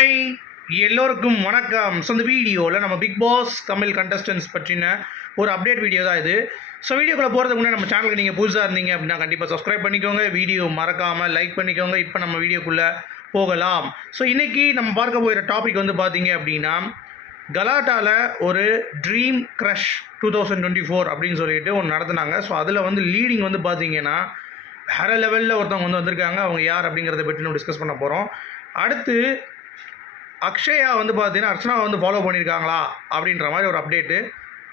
Hi எல்லோருக்கும் வணக்கம். So இந்த வீடியோவில் நம்ம பிக் பாஸ் தமிழ் கண்டஸ்டன்ஸ் பற்றின ஒரு அப்டேட் வீடியோ தான் இது. ஸோ வீடியோக்குள்ளே போகிறதுக்கு முன்னாடி நம்ம சேனலுக்கு நீங்கள் புதுசாக இருந்தீங்க அப்படின்னா கண்டிப்பாக சப்ஸ்கிரைப் பண்ணிக்கோங்க. வீடியோ மறக்காமல் லைக் பண்ணிக்கோங்க. இப்போ நம்ம வீடியோக்குள்ளே போகலாம். ஸோ இன்றைக்கி நம்ம பார்க்க போகிற டாபிக் வந்து பார்த்தீங்க அப்படின்னா கலாட்டாவில் ஒரு dream crush two thousand twenty four அப்படின்னு சொல்லிட்டு ஒன்று நடத்துனாங்க. ஸோ அதில் வந்து லீடிங் வந்து பார்த்தீங்கன்னா வேறு லெவலில் ஒருத்தவங்க வந்து வந்திருக்காங்க. அவங்க யார் அப்படிங்கிறத பற்றி நம்ம டிஸ்கஸ் பண்ண போகிறோம் அடுத்து அக்ஷயா வந்து பார்த்தீங்கன்னா அர்ச்சனா வந்து ஃபாலோ பண்ணியிருக்காங்களா அப்படின்ற மாதிரி ஒரு அப்டேட்டு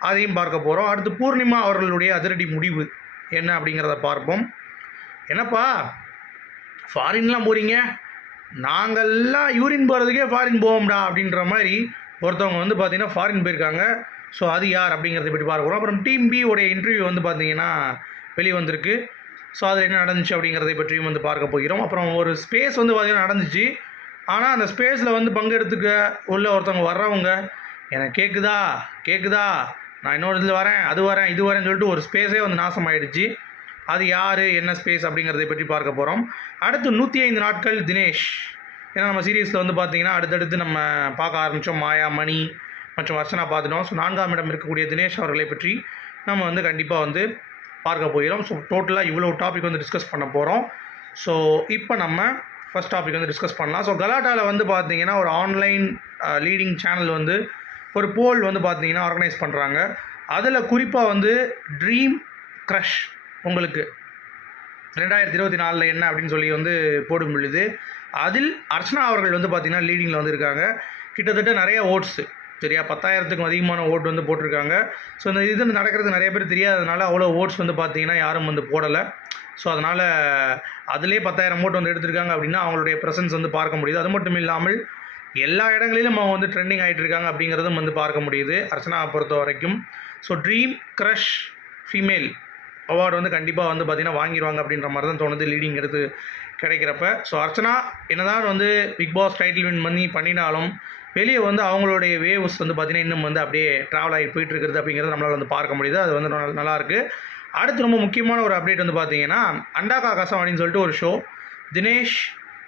அதையும் பார்க்க போகிறோம் அடுத்து பூர்ணிமா அவர்களுடைய அதிரடி முடிவு என்ன அப்படிங்கிறத பார்ப்போம். என்னப்பா? ஃபாரின்லாம் போகிறீங்க நாங்கள்லாம் யூரின் போகிறதுக்கே ஃபாரின் போவோம்டா அப்படின்ற மாதிரி ஒருத்தவங்க வந்து பார்த்தீங்கன்னா ஃபாரின் போயிருக்காங்க. ஸோ அது யார் அப்படிங்கிறத பற்றி பார்க்க போகிறோம் அப்புறம் டீம் பி உடைய இன்டர்வியூ வந்து பார்த்தீங்கன்னா வெளியே வந்திருக்கு ஸோ அதில் என்ன நடந்துச்சு அப்படிங்கிறத பற்றியும் வந்து பார்க்க போகிறோம். அப்புறம் ஒரு ஸ்பேஸ் வந்து பார்த்திங்கன்னா நடந்துச்சு. ஆனால் அந்த ஸ்பேஸில் வந்து பங்கெடுத்துக்க உள்ள ஒருத்தவங்க வர்றவங்க எனக்கு கேட்குதா கேட்குதா நான் இன்னொரு இதில் வரேன் அது வரேன் இது வரேன்னு சொல்லிட்டு ஒரு ஸ்பேஸே வந்து நாசமாயிடுச்சு. அது யார்? என்ன ஸ்பேஸ்? அப்படிங்கிறதை பற்றி பார்க்க போகிறோம் அடுத்து நூற்றி ஐந்து நாட்கள் தினேஷ். ஏன்னா நம்ம சீரீஸில் வந்து பார்த்தீங்கன்னா அடுத்தடுத்து நம்ம பார்க்க ஆரம்பித்தோம் மாயா மணி மற்றும் அர்ச்சனா பார்த்துட்டோம். ஸோ நான்காம் இடம் இருக்கக்கூடிய தினேஷ் அவர்களை பற்றி நம்ம வந்து கண்டிப்பாக வந்து பார்க்க போகிறோம். ஸோ டோட்டலாக இவ்வளோ டாபிக் வந்து டிஸ்கஸ் பண்ண போகிறோம் ஸோ இப்போ நம்ம ஃபஸ்ட் டாபிக் வந்து டிஸ்கஸ் பண்ணலாம். ஸோ கலாட்டாவில் வந்து பார்த்தீங்கன்னா ஒரு ஆன்லைன் லீடிங் சேனல் வந்து ஒரு போல் வந்து பார்த்தீங்கன்னா ஆர்கனைஸ் பண்ணுறாங்க அதில் குறிப்பாக வந்து ட்ரீம் க்ரஷ் உங்களுக்கு ரெண்டாயிரத்தி இருபத்தி நாலில் என்ன அப்படின்னு சொல்லி வந்து போடும் பொழுது அதில் அர்ச்சனா அவர்கள் வந்து பார்த்திங்கன்னா லீடிங்கில் வந்திருக்காங்க கிட்டத்தட்ட நிறைய ஓட்ஸு சரியா? பத்தாயிரத்துக்கும் அதிகமான ஓட் வந்து போட்டிருக்காங்க. ஸோ இந்த இது நடக்கிறது நிறைய பேர் தெரியாததுனால அவ்வளோ ஓட்ஸ் வந்து பார்த்திங்கன்னா யாரும் வந்து போடலை. ஸோ அதனால் அதிலே பத்தாயிரம் மூட்டை வந்து எடுத்திருக்காங்க அப்படின்னா அவங்களுடைய ப்ரெசன்ஸ் வந்து பார்க்க முடியுது. அது மட்டும் இல்லாமல் எல்லா இடங்களிலும் அவங்க வந்து ட்ரெண்டிங் ஆகிட்டு இருக்காங்க அப்படிங்கிறதும் வந்து பார்க்க முடியுது. அர்ச்சனா பொறுத்த வரைக்கும். So dream crush female award வந்து கண்டிப்பாக வந்து பார்த்திங்கன்னா வாங்கிடுவாங்க அப்படின்ற மாதிரி தான் தோணுது. லீடிங் எடுத்து கிடைக்கிறப்ப. ஸோ அர்ச்சனா என்னதான் வந்து பிக் பாஸ் டைட்டில் வின் பண்ணி பண்ணினாலும் வெளியே வந்து அவங்களுடைய வேவ்ஸ் வந்து பார்த்திங்கன்னா இன்னும் வந்து அப்படியே ட்ராவல் ஆகி போயிட்டு இருக்கிறது நம்மளால் வந்து பார்க்க முடியுது. அது வந்து நல்லாயிருக்கு அடுத்து ரொம்ப முக்கியமான ஒரு அப்டேட் வந்து பார்த்தீங்கன்னா அண்டா காகாசம் அப்படின்னு சொல்லிட்டு ஒரு ஷோ தினேஷ்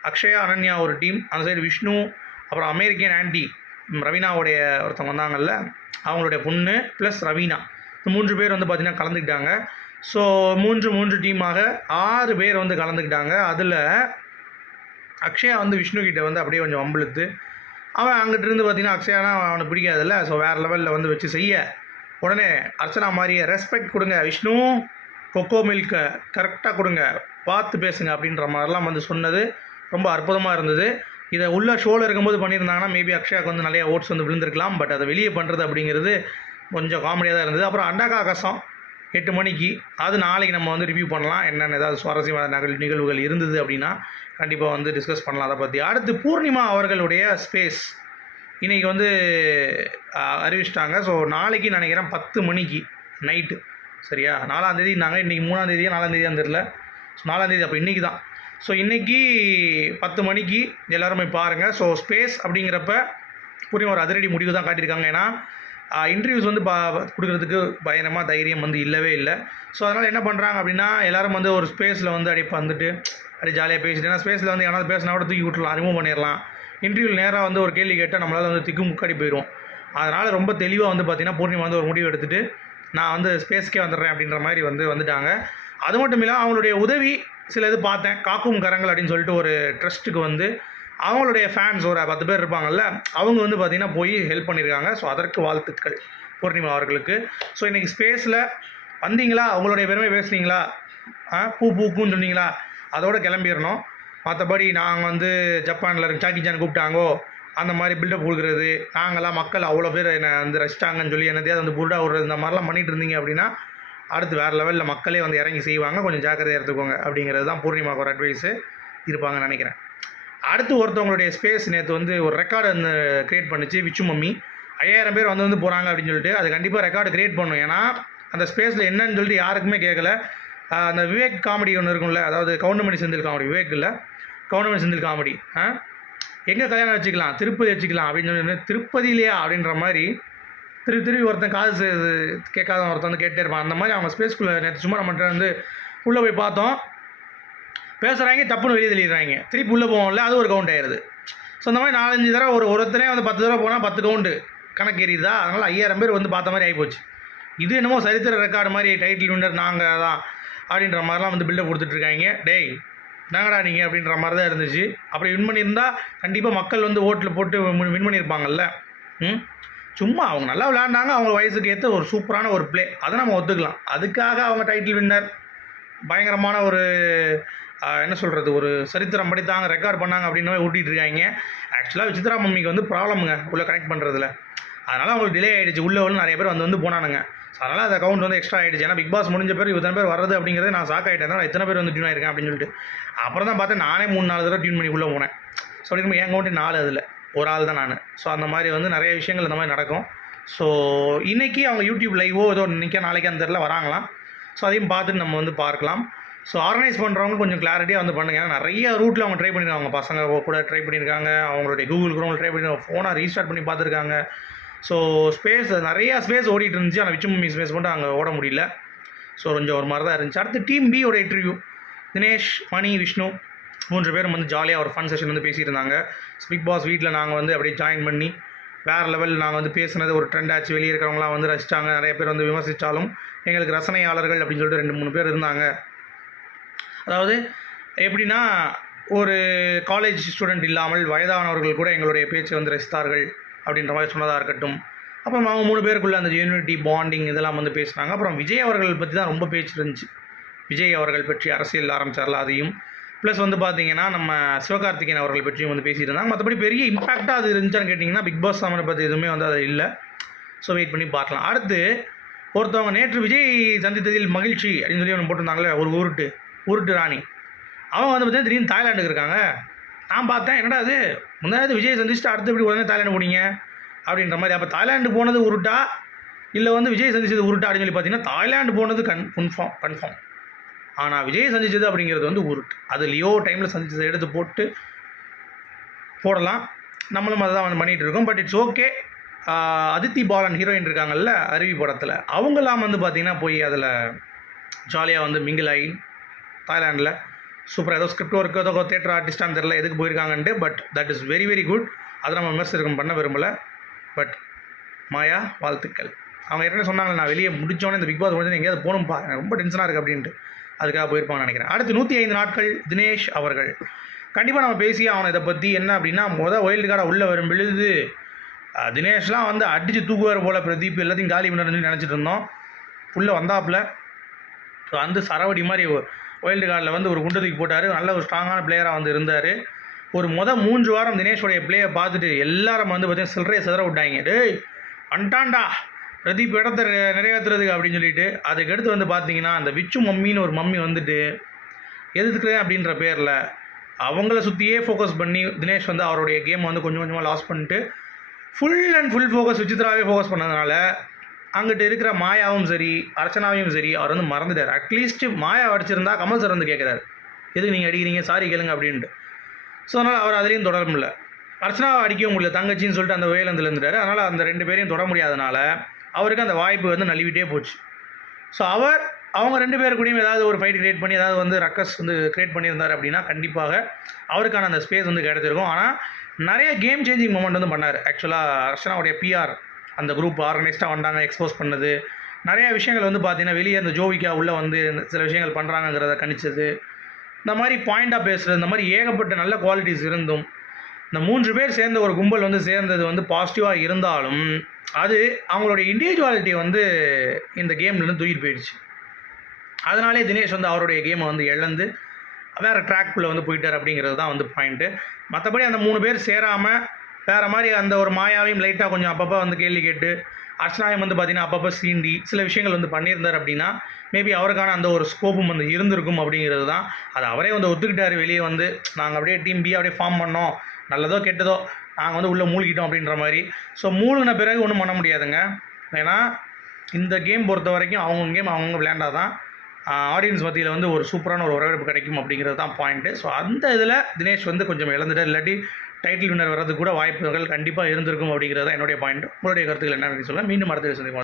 அக்ஷயா அனன்யா ஒரு டீம் அந்த சைடு விஷ்ணு அப்புறம் அமெரிக்கன் ஆண்டி ரவீனாவுடைய ஒருத்தவங்க வந்தாங்கல்ல அவங்களுடைய பொண்ணு ப்ளஸ் ரவீனா. இந்த மூன்று பேர் வந்து பார்த்திங்கன்னா கலந்துக்கிட்டாங்க. ஸோ மூன்று மூன்று டீமாக ஆறு பேர் வந்து கலந்துக்கிட்டாங்க. அதில் அக்ஷயா வந்து விஷ்ணுக்கிட்ட வந்து அப்படியே கொஞ்சம் வம்பிழுத்து அவன் அங்கிட்டிருந்து பார்த்திங்கன்னா அக்ஷயானா அவனுக்கு பிடிக்காதுல்ல. ஸோ வேறு லெவலில் வந்து வச்சு செய்ய உடனே அர்ச்சனா மாதிரியே ரெஸ்பெக்ட் கொடுங்க விஷ்ணு கொக்கோ மில்கை கரெக்டாக கொடுங்க பார்த்து பேசுங்க அப்படின்ற மாதிரிலாம் வந்து சொன்னது. ரொம்ப அற்புதமாக இருந்தது. இதை உள்ள ஷோவில் இருக்கும்போது பண்ணியிருந்தாங்கன்னா மேபி அக்ஷயாவுக்கு வந்து நிறைய ஓட்ஸ் வந்து விழுந்திருக்கலாம். பட் அதை வெளியே பண்ணுறது அப்படிங்கிறது கொஞ்சம் காமெடியாக தான் இருந்தது. அப்புறம் அண்டாக்கா கசம் எட்டு மணிக்கு. அது நாளைக்கு நம்ம வந்து ரிவ்யூ பண்ணலாம். என்னென்ன ஏதாவது சுவாரஸ்யமான நகல் நிகழ்வுகள் இருந்தது அப்படின்னா கண்டிப்பாக வந்து டிஸ்கஸ் பண்ணலாம். அதை பற்றி அடுத்து பூர்ணிமா அவர்களுடைய ஸ்பேஸ் இன்றைக்கி வந்து அறிவிச்சிட்டாங்க. ஸோ நாளைக்கு நினைக்கிறேன் பத்து மணிக்கு நைட்டு சரியா? நாலாந்தேதி நாங்கள் இன்றைக்கி மூணாந்தேதியா நாலாந்தேதியான்னு தெரில ஸோ நாலாந்தேதி அப்போ இன்றைக்கி தான். ஸோ இன்றைக்கி பத்து மணிக்கு எல்லோரும் போய் பாருங்கள் ஸோ ஸ்பேஸ் அப்படிங்கிறப்ப புரியும் ஒரு அதிரடி முடிவு தான் காட்டியிருக்காங்க. ஏன்னா இன்டர்வியூஸ் வந்து பா கொடுக்குறதுக்கு பயங்கரமாக தைரியம் வந்து இல்லவே இல்லை. ஸோ அதனால் என்ன பண்ணுறாங்க அப்படின்னா எல்லாரும் வந்து ஒரு ஸ்பேஸில் வந்து அப்படியே வந்துட்டு அப்படியே ஜாலியாக பேசிட்டு ஏன்னா ஸ்பேஸில் வந்து யாராவது பேசினா கூட தூக்கி விட்டுலாம் ரிமூவ் பண்ணிடலாம். இன்டர்வியூவில் நேராக வந்து ஒரு கேள்வி கேட்டால் நம்மளால் வந்து திக்கு முக்காடி போயிடும் அதனால் ரொம்ப தெளிவாக வந்து பார்த்திங்கன்னா பூர்ணிமா வந்து ஒரு முடிவு எடுத்துட்டு நான் வந்து ஸ்பேஸ்க்கே வந்துடுறேன் அப்படின்ற மாதிரி வந்து வந்துட்டாங்க. அது மட்டும் இல்லாமல் அவங்களுடைய உதவி சில இது பார்த்தேன். காக்கும் கரங்கள் அப்படின்னு சொல்லிட்டு ஒரு ட்ரஸ்ட்டுக்கு வந்து அவங்களுடைய ஃபேன்ஸ் ஒரு பத்து பேர் இருப்பாங்கல்ல அவங்க வந்து பார்த்திங்கன்னா போய் ஹெல்ப் பண்ணியிருக்காங்க ஸோ அதற்கு வாழ்த்துக்கள் பூர்ணிமா அவர்களுக்கு. ஸோ இன்றைக்கி ஸ்பேஸில் வந்தீங்களா? அவங்களுடைய பெருமை பேசுனீங்களா? ஆ பூ பூக்குன்னு சொன்னீங்களா? அதோட கிளம்பிடணும். மற்றபடி நாங்கள் வந்து ஜப்பானில் இருக்க சாக்கி ஜான் கூப்பிட்டாங்கோ அந்த மாதிரி பில்டப் கொடுக்குறது நாங்களாம் மக்கள் அவ்வளோ பேர் என்னை வந்து ரசிச்சிட்டாங்கன்னு சொல்லி என்னத்தையாவது வந்து புருடா விடுறது இந்த மாதிரிலாம் பண்ணிட்டு இருந்தீங்க அப்படின்னா அடுத்து வேறு லெவலில் மக்களே வந்து இறங்கி செய்வாங்க. கொஞ்சம் ஜாக்கிரதையாக எடுத்துக்கோங்க அப்படிங்கிறது தான் பூர்ணிமாவுக்கு ஒரு அட்வைஸு இருப்பாங்கன்னு நினைக்கிறேன். அடுத்து ஒருத்தவங்களுடைய ஸ்பேஸ் நேற்று வந்து ஒரு ரெக்கார்டு வந்து க்ரியேட் பண்ணுச்சு விச்சு மம்மி. ஐயாயிரம் பேர் வந்து வந்து போகிறாங்க அப்படின்னு சொல்லிட்டு அது கண்டிப்பாக ரெக்கார்டு க்ரியேட் பண்ணும். ஏன்னா அந்த ஸ்பேஸில் என்னன்னு சொல்லிட்டு யாருக்குமே கேட்கல அந்த விவேக் காமெடி ஒன்று இருக்கும்ல அதாவது கவுண்டமணி செந்தில் காமெடி விவேக் இல்லை கவுண்டமணி செந்தில் காமெடி ஆ? எங்கே கல்யாணம் வச்சுக்கலாம் திருப்பதி வச்சுக்கலாம் அப்படின்னு சொல்லி திருப்பதியிலையா அப்படின்ற மாதிரி திருப்பி திருப்பி ஒருத்தன் காது கேட்காத ஒருத்தன் வந்து கேட்டே இருப்பான். அந்த மாதிரி அவங்க ஸ்பேஸ்க்குள்ளே நேற்று சும்மா நம்மகிட்ட வந்து உள்ளே போய் பார்த்தோம். பேசுகிறாங்க தப்புன்னு வெளியே தெளிடுறாங்க திருப்பி உள்ளே போவோம்ல அது ஒரு கவுண்ட் ஆயிடுது ஸோ அந்த மாதிரி நாலஞ்சு தடவை ஒரு ஒருத்தனே வந்து பத்து தடவை போனால் பத்து கவுண்டு கணக்கு எரியுதா அதனால் ஐயாயிரம் பேர் வந்து பார்த்த மாதிரி ஆகிப்போச்சு இது என்னமோ சரித்திர ரெக்கார்டு மாதிரி டைட்டில் வின்னர் நாங்கள் தான். அப்படின்ற மாதிரிலாம் வந்து பில்டப் கொடுத்துட்ருக்காங்க. டேய் என்னங்கடா நீங்கள் அப்படின்ற மாதிரி தான் இருந்துச்சு. அப்படி வின் பண்ணியிருந்தால் கண்டிப்பாக மக்கள் வந்து ஓட்டில் போட்டு வின் பண்ணியிருப்பாங்கல்ல. ம்? சும்மா அவங்க நல்லா விளையாண்டாங்க அவங்க வயசுக்கு ஏற்ற ஒரு சூப்பரான ஒரு ப்ளே அதை நம்ம ஒத்துக்கலாம். அதுக்காக அவங்க டைட்டில் வின்னர் பயங்கரமான ஒரு என்ன சொல்கிறது ஒரு சரித்திரம் படித்தாங்க ரெக்கார்ட் பண்ணாங்க அப்படின்னு ஊட்டிகிட்டு இருக்காங்க. ஆக்சுவலாக விசித்ரா மம்மிக்கு வந்து ப்ராப்ளமுங்க உள்ளே கனெக்ட் பண்ணுறதுல அதனால் அவங்களுக்கு டிலே ஆகிடுச்சு உள்ளே உள்ள நிறைய பேர் வந்து வந்து போனானுங்க. ஸோ அதனால் அந்த அக்கௌண்ட் வந்து எக்ஸ்ட்ரா ஆகிடுச்சு ஏன்னா பிக் பாஸ் முடிஞ்ச பேர் இத்தனை பேர் வர்றது அப்படிங்கிறது நான் ஷாக் ஆகிட்டேன் நான் இத்தனை பேர் வந்து டியூன் ஆயிருக்கேன் அப்படின்னு சொல்லிட்டு. அப்புறம் தான் பார்த்தேன் நானே மூணு நாலு தடவை டியூன் பண்ணி உள்ளே போனேன். ஸோ என் கவுண்ட்டு நாலு அதில். ஒரு ஆள் தான் நான். ஸோ அந்த மாதிரி வந்து நிறைய விஷயங்கள் இந்த மாதிரி நடக்கும். ஸோ இன்றைக்கி அவங்க யூடியூப் லைவோ ஏதோ இன்றைக்கி நாளைக்கு அந்த தெரில வராங்களாம். ஸோ அதையும் பார்த்துட்டு நம்ம வந்து பார்க்கலாம். ஸோ ஆர்கனைஸ் பண்ணுறவங்க கொஞ்சம் கிளாரிட்டியாக வந்து பண்ணுங்க. ஏன்னா நிறைய ரூட்டில் அவங்க ட்ரை பண்ணியிருக்காங்க பசங்க கூட ட்ரை பண்ணியிருக்காங்க அவங்களுடைய கூகுள் குரோம் ட்ரை பண்ணி ஃபோனை ரீஸ்டார்ட் பண்ணி பார்த்துருக்காங்க. ஸோ ஸ்பேஸ் நிறையா ஸ்பேஸ் ஓடிட்டு இருந்துச்சு ஆனால் விச்சு மம்மி ஸ்பேஸ் மட்டும் அங்கே ஓட முடியல. ஸோ கொஞ்சம் ஒரு மாதிரி தான் இருந்துச்சு. அடுத்து டீம் பியோட இன்டர்வியூ தினேஷ் மணி விஷ்ணு மூன்று பேரும் வந்து ஜாலியாக ஒரு ஃபன் செஷன் வந்து பேசியிருந்தாங்க. இருந்தாங்க பிக் பாஸ் வீட்டில் நாங்கள் வந்து அப்படியே ஜாயின் பண்ணி வேறு லெவல் நாங்கள் வந்து பேசுனது ஒரு ட்ரெண்ட் ஆச்சு. வெளியே இருக்கிறவங்களாம் வந்து ரசித்தாங்க நிறைய பேர் வந்து விமர்சித்தாலும் எங்களுக்கு ரசனையாளர்கள் அப்படின்னு சொல்லிட்டு ரெண்டு மூணு பேர் இருந்தாங்க. அதாவது எப்படின்னா ஒரு காலேஜ் ஸ்டூடெண்ட் இல்லாமல் வயதானவர்கள் கூட எங்களுடைய பேச்சை வந்து ரசித்தார்கள். அப்படின்ற மாதிரி சொன்னதாக இருக்கட்டும். அப்புறம் அவங்க மூணு பேருக்குள்ள அந்த யூனிட்டி பாண்டிங் இதெல்லாம் வந்து பேசுகிறாங்க அப்புறம் விஜய் அவர்கள் பற்றி தான் ரொம்ப பேச்சு இருந்துச்சு. விஜய் அவர்கள் பற்றி அரசியல் ஆரம்பித்தார்ல அதையும். ப்ளஸ் வந்து பார்த்தீங்கன்னா நம்ம சிவகார்த்திகேயன் அவர்கள் பற்றியும் வந்து பேசியிருந்தாங்க இருந்தாங்க. மற்றபடி பெரிய இம்பாக்டாக அது இருந்துச்சான்னு கேட்டிங்கன்னா பிக் பாஸ் சாமனை பற்றி எதுவுமே வந்து அது இல்லை. ஸோ வெயிட் பண்ணி பார்க்கலாம். அடுத்து ஒருத்தவங்க நேற்று விஜய் சந்தித்ததில் மகிழ்ச்சி அப்படின்னு சொல்லி ஒன்று போட்டிருந்தாங்களே ஒரு உருட்டு உருட்டு ராணி. அவங்க வந்து பார்த்தீங்கன்னா திடீர்னு தாய்லாண்டுக்கு இருக்காங்க. நான் பார்த்தேன் என்னடா அது முன்னாடி விஜய் சந்திச்சுட்டு அடுத்து இப்படி உடனே தாய்லாண்டு போனீங்க? அப்படின்ற மாதிரி. அப்போ தாய்லாண்டு போனது உருட்டா? இல்லை வந்து விஜய் சந்திச்சது உருட்டா அப்படின்னு சொல்லி பார்த்தீங்கன்னா தாய்லாண்டு போனது கன் கன்ஃபார்ம் கன்ஃபார்ம் ஆனால் விஜய் சந்திச்சது அப்படிங்கிறது வந்து உருட்டு. அது லியோ டைமில் சந்திச்சதை எடுத்து போட்டு போடலாம். நம்மளும் அதை தான் வந்து பண்ணிகிட்டு இருக்கோம். But it's okay Aditi Balan heroine இருக்காங்கல்ல அருவி படத்தில். அவங்கெல்லாம் வந்து பார்த்திங்கன்னா போய் அதில் ஜாலியாக வந்து மிங்கிள் ஆகி தாய்லாண்டில் சூப்பராக ஏதோ ஸ்கிரிப்ட் ஒர்க் ஏதோ தேட்டர் ஆர்டிஸ்டான்னு தெரில எதுக்கு போயிருக்காங்கன்ட்டு but that is very very good அதை நம்ம விமர்சனம் பண்ண விரும்பலை. பட் மாயா வாழ்த்துக்கள். அவங்க ஏற்கனவே சொன்னாங்க நான் வெளியே முடிச்சோன்னே இந்த பிக் பாஸ் முடிஞ்சு எங்கேயாவது போகணும்ப்பா ரொம்ப டென்ஷனாக இருக்குது அப்படின்ட்டு. அதுக்காக போயிருப்பாங்கன்னு நினைக்கிறேன். அடுத்து நூற்றி ஐந்து நாட்கள் தினேஷ் அவர்கள். கண்டிப்பாக நம்ம பேசி அவனை இதை பற்றி என்ன அப்படின்னா மொதல் ஒயில்டு கார்டாக உள்ளே வரும் பொழுது தினேஷ்லாம் வந்து அடித்து தூக்குவார் போல் பிரதீப். எல்லாத்தையும் காலி பண்ணுறதுன்னு நினச்சிட்டு இருந்தோம். புள்ள வந்தாப்புல வந்து சரவடி மாதிரி ஒயில்டு கார்டில் வந்து ஒரு குண்டு தூக்கி போட்டார். நல்ல ஒரு ஸ்ட்ராங்கான பிளேயராக வந்து இருந்தார். ஒரு மொதல் மூன்று வாரம் தினேஷோடைய பிளேயை பார்த்துட்டு எல்லாரும் வந்து பார்த்தீங்கன்னா சில்லறையை சிதற விட்டாங்க. டேய் அண்டாண்டா பிரதீப் இடத்த நிறைவேற்றுறதுக்கு அப்படின்னு சொல்லிட்டு அதுக்கடுத்து வந்து பார்த்தீங்கன்னா அந்த விச்சு மம்மின்னு ஒரு மம்மி வந்துட்டு எதிர்க்கிறேன் அப்படின்ற பேரில் அவங்கள சுற்றியே ஃபோக்கஸ் பண்ணி தினேஷ் வந்து அவருடைய கேமை வந்து கொஞ்சம் கொஞ்சமாக லாஸ் பண்ணிட்டு ஃபுல் அண்ட் ஃபுல் ஃபோக்கஸ் விசித்ராவே ஃபோக்கஸ் பண்ணதுனால அங்கிட்ட இருக்கிற மாயாவும் சரி அர்ச்சனாவையும் சரி அவர் வந்து மறந்துட்டார். அட்லீஸ்ட் மாயா அடிச்சிருந்தா கமல் சார் வந்து கேட்குறாரு எதுக்கு நீங்கள் அடிக்கிறீங்க? சாரி கேளுங்க அப்படின்ட்டு. ஸோ அதனால் அவர் அதுலேயும் தொடர முடியல. அர்ச்சனாவை அடிக்கவும் முடியல. தங்கச்சின்னு சொல்லிட்டு அந்த வேலந்தில் இருந்துட்டார் அதனால் அந்த ரெண்டு பேரையும் தொட முடியாதனால அவருக்கு அந்த வாய்ப்பு வந்து நழுவிட்டே போச்சு. ஸோ அவர் அவங்க ரெண்டு பேர் கூடயும் ஏதாவது ஒரு ஃபைட் கிரியேட் பண்ணி ஏதாவது வந்து ரக்கஸ் வந்து கிரியேட் பண்ணியிருந்தார் அப்படின்னா கண்டிப்பாக அவருக்கான அந்த ஸ்பேஸ் வந்து கிடைச்சிருக்கும். ஆனால் நிறைய கேம் சேஞ்சிங் மூமெண்ட் வந்து பண்ணார். ஆக்சுவலாக அர்ச்சனாவுடைய பிஆர் அந்த குரூப் ஆர்கனைஸ்டாக வந்தாங்க எக்ஸ்போஸ் பண்ணது. நிறையா விஷயங்கள் வந்து பார்த்தீங்கன்னா வெளியே அந்த ஜோவிக்கா உள்ளே வந்து சில விஷயங்கள் பண்ணுறாங்கங்கிறத கணிச்சது. இந்த மாதிரி பாயிண்டாக பேசுகிறது இந்த மாதிரி ஏகப்பட்ட நல்ல குவாலிட்டிஸ் இருந்தும் இந்த மூன்று பேர் சேர்ந்த ஒரு கும்பல் வந்து சேர்ந்தது வந்து பாசிட்டிவாக இருந்தாலும் அது அவங்களுடைய இண்டிவிஜுவாலிட்டி வந்து இந்த கேம்லேருந்து தூக்கிட்டு போயிடுச்சு. அதனாலே தினேஷ் வந்து அவருடைய கேமை வந்து இழந்து வேறு ட்ராக்குள்ளே வந்து போயிட்டார் அப்படிங்கிறது தான் வந்து பாயிண்ட்டு மற்றபடி அந்த மூணு பேர் சேராமல் வேறு மாதிரி அந்த ஒரு மாயாவையும் லைட்டாக கொஞ்சம் அப்பப்போ வந்து கேள்வி கேட்டு அர்ச்சனாவையும் வந்து பார்த்திங்கன்னா அப்பப்போ சீண்டி சில விஷயங்கள் வந்து பண்ணியிருந்தார் அப்படின்னா மேபி அவருக்கான அந்த ஒரு ஸ்கோப்பும் வந்து இருந்திருக்கும் அப்படிங்கிறது தான். அது அவரே வந்து ஒத்துக்கிட்டார் வெளியே வந்து நாங்கள் அப்படியே டீம் பி அப்படியே ஃபார்ம் பண்ணோம் நல்லதோ கெட்டதோ நாங்கள் வந்து உள்ளே மூழ்கிட்டோம் அப்படின்ற மாதிரி. ஸோ மூழ்கின பிறகு ஒன்றும் பண்ண முடியாதுங்க. ஏன்னா இந்த கேம் பொறுத்த வரைக்கும் அவங்க கேம் அவங்கவுங்க விளையாண்டா தான் ஆடியன்ஸ் மத்தியில் வந்து ஒரு சூப்பரான ஒரு வரவேற்பு கிடைக்கும் அப்படிங்கிறது தான் பாயிண்ட்டு ஸோ அந்த இதில் தினேஷ் வந்து கொஞ்சம் இழந்துட்டார். இல்லாட்டி டைட்டில் வின்னர் வர்றதுக்கு கூட வாய்ப்புகள் கண்டிப்பாக இருந்திருக்கும் அப்படிங்கிறது தான் என்னுடைய பாயிண்ட் உங்களுடைய கருத்துக்கள் என்ன சொல்ல மீண்டும் அடுத்த சந்திப்போம்.